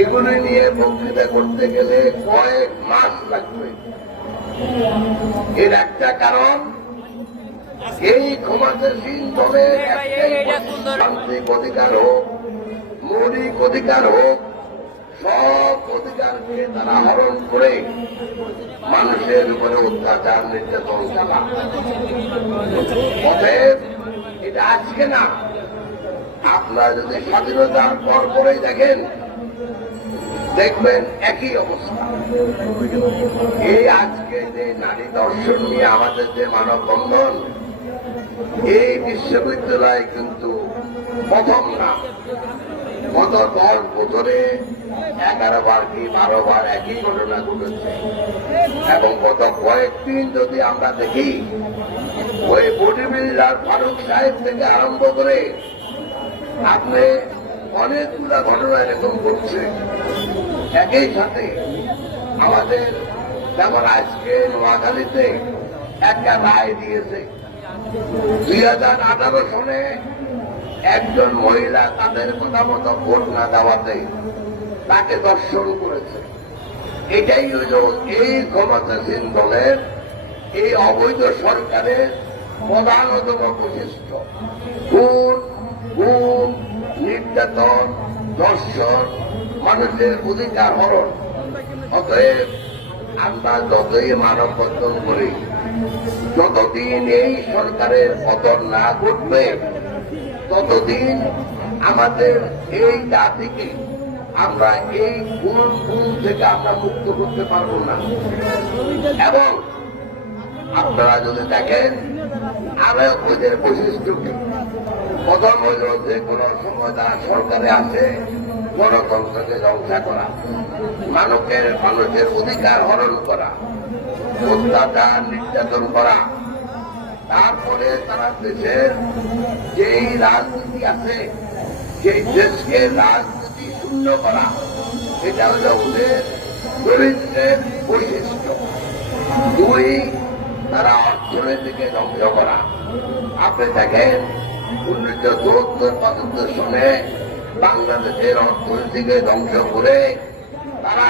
এগুলি নিয়ে বক্তৃতা করতে গেলে কয়েক মাস লাগবে। এর একটা কারণ, এই ক্ষমতাসীন দলের তান্ত্রিক অধিকার হোক, মৌলিক অধিকার হোক, সব অধিকারকে তারা হরণ করে মানুষের উপরে অত্যাচার, নির্যাতন চালা এটা আজকে না, আপনারা যদি স্বাধীনতার পর পরেই দেখেন দেখবেন একই অবস্থা। এই আজকে যে নারী দর্শন নিয়ে আমাদের যে মানববন্ধন, এই বিশ্ববিদ্যালয় কিন্তু প্রথম না। গত দশ বছরে এগারো বার কি বারো বার একই ঘটনা ঘটেছে। এবং গত কয়েকদিন যদি আমরা দেখি, ওই বডি বিল্ডার ফারুক সাহেব থেকে আরম্ভ করে আপনি অনেকগুলা ঘটনা এরকম ঘটছে। একই সাথে আমাদের যেমন আজকে নোয়াখালীতে একটা রায় দিয়েছে। দুই হাজার আঠারো সনে একজন মহিলা তাদের কথা মতো ভোট না দেওয়াতে তাকে দর্শন করেছে। এটাই হইল এই ক্ষমতাসীন দলের এই অবৈধ সরকারের প্রধানতম বৈশিষ্ট্য। খুন গুম নির্যাতন দর্শন মানুষের অধিকার হরণ। অতএব আমরা যতই মানববন্ধন করি, যতদিন এই সরকারের পতন না ঘটবে, ততদিন আমাদের এই জাতিকে আমরা এই গুণ গুণ থেকে আমরা মুক্ত করতে পারব না। এবং আপনারা যদি দেখেন আরও ওদের বৈশিষ্ট্য প্রথম হইল যে কোন তারা সরকারে আছে গণতন্ত্রকে ধ্বংসা করা মানুষের মানুষের অধিকার হরণ করা অত্যাচার নির্যাতন করা তারপরে তারা দেশের যেই রাজনীতি আছে সেই দেশকে রাজনীতি শূন্য করা এটা হলো ওদের দরিদ্রের বৈশিষ্ট্য দুই তারা অর্থনীতিকে ধ্বংস করা আপনি দেখেন উনিশশো চুয়াত্তর পঁচাত্তর সনে বাংলাদেশের অর্থনীতিকে ধ্বংস করে তারা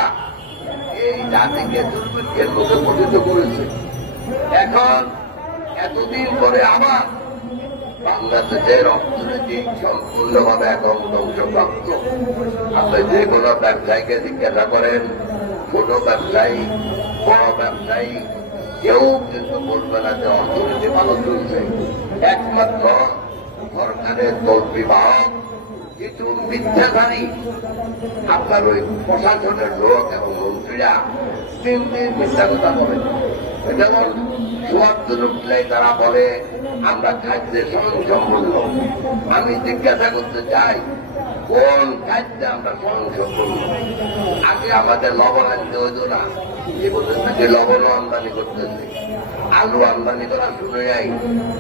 এই জাতিকে দুর্ভিক্ষের মুখে পতিত করেছে। এখন এতদিন পরে আবার বাংলাদেশের অর্থনীতি সম্পূর্ণভাবে এখন ধ্বংসপ্রাপ্ত। আপনি যে কোনো ব্যবসায়ীকে জিজ্ঞাসা করেন, ছোট ব্যবসায়ী, বড় ব্যবসায়ী, কেউ কিন্তু বলবে না যে অর্থনীতি ভালো চলছে। একমাত্র সরকারের দল বিভাগ কিছু মিথ্যাধারী আপনার ওই প্রশাসনের লোক এবং মন্ত্রীরা তিন দিন মিথ্যা কথা বলেন। যেমন চুয়াত্তর উঠলেই তারা বলে, আমরা খাদ্যে স্বয়ং সম্পূর্ণ আমি জিজ্ঞাসা করতে চাই, কোন খাদ্যে আমরা স্বয়ং সম্পূর্ণ আগে আমাদের লবণ আনতে হইতো না। এ বছর থেকে লবণও আমদানি করতেছে। আলু আমদানি করা শুরু যাই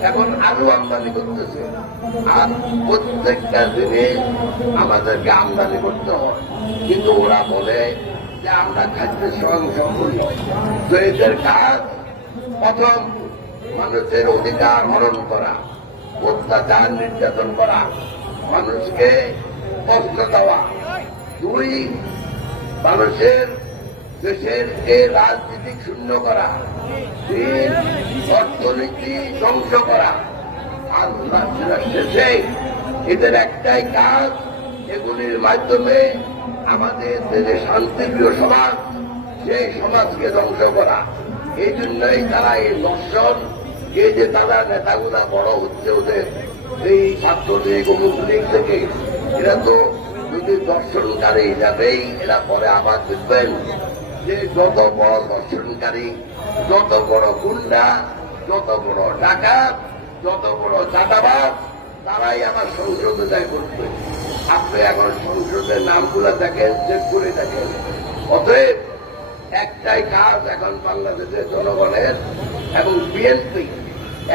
এখন আলু আমদানি করতেছে। আর প্রত্যেকটা জিনিস আমাদেরকে আমদানি করতে হয়। কিন্তু ওরা বলে যে আমরা খাদ্যে স্বয়ং সম্পূর্ণ তো এদের কাজ প্রথম মানুষের অধিকার হরণ করা, অত্যাচার নির্যাতন করা, মানুষকে কষ্ট দেওয়া। দুই, মানুষের দেশের যে রাজনীতি শূন্য করা অর্থনীতি ধ্বংস করা, আর শেষে এদের একটাই কাজ, এগুলির মাধ্যমে আমাদের দেশে শান্তিপ্রিয় সমাজ, সেই সমাজকে ধ্বংস করা। এই জন্যই তারা এই দর্শন এই যে তারা নেতাগুলা বড় হচ্ছে ওদের এই ছাত্রলীগ লীগ থেকে, এরা তো যদি দর্শনকারী যাবেই, এরা পরে আবার দেখবেন যে যত বড় দর্শনকারী যত বড় গুন্ডা, যত বড় ডাকাত, যত বড় চাঁদাবাদ তারাই আমার সংসদে দায় করবে আপনি এখন সংসদের নামগুলো দেখেন, চেক করে দেখেন। অতএব একটাই কাজ এখন বাংলাদেশের জনগণের এবং বিএনপি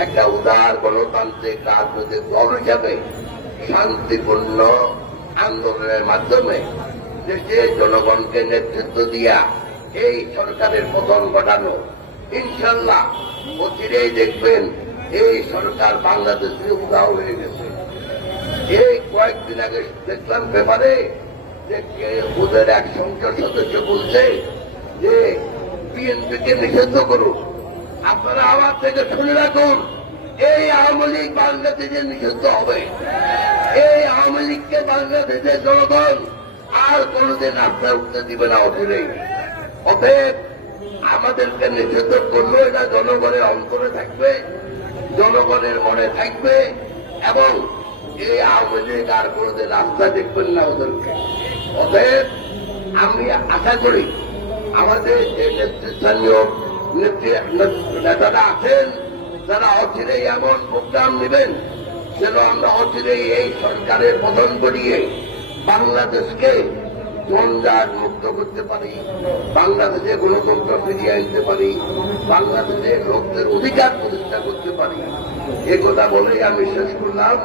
একটা উদার গণতান্ত্রিক রাজনৈতিক দল হিসাবে শান্তিপূর্ণ আন্দোলনের মাধ্যমে দেশের জনগণকে নেতৃত্ব দিয়া এই সরকারের পতন ঘটানো ইনশাল্লাহ অচিরেই দেখবেন এই সরকার বাংলাদেশে উদাও হয়ে গেছে। এই কয়েকদিন আগে দেখলাম পেপারে যে ওদের এক সংসদ সদস্য বলছে যে বিএনপিকে নিষিদ্ধ করুন। আপনারা আমার থেকে শুনে রাখুন, এই আওয়ামী লীগ বাংলাদেশে নিষিদ্ধ হবে। এই আওয়ামী লীগকে বাংলাদেশের জনগণ আর কোনোদিন রাস্তায় উঠতে দিবে না অচিরেই। অতএব আমাদেরকে নিষিদ্ধ করল এটা জনগণের অন্তরে থাকবে, জনগণের মনে থাকবে এবং এই আওয়ামী লীগ আর কোনোদিন রাস্তা দেখবেন না ওদেরকে। অতএব আমি আশা করি আমাদের যে নেতৃস্থানীয় নেত্রী আছেন তারা অচিরেই এমন প্রোগ্রাম নেবেন, যেন আমরা অচিরেই এই সরকারের পতন করিয়ে বাংলাদেশকে জঞ্জাট মুক্ত করতে পারি। বাংলাদেশে গণতন্ত্র ফিরিয়ে আনতে পারি। বাংলাদেশে লোকদের অধিকার প্রতিষ্ঠা করতে পারি। এ কথা বলেই আমি শেষ করলাম।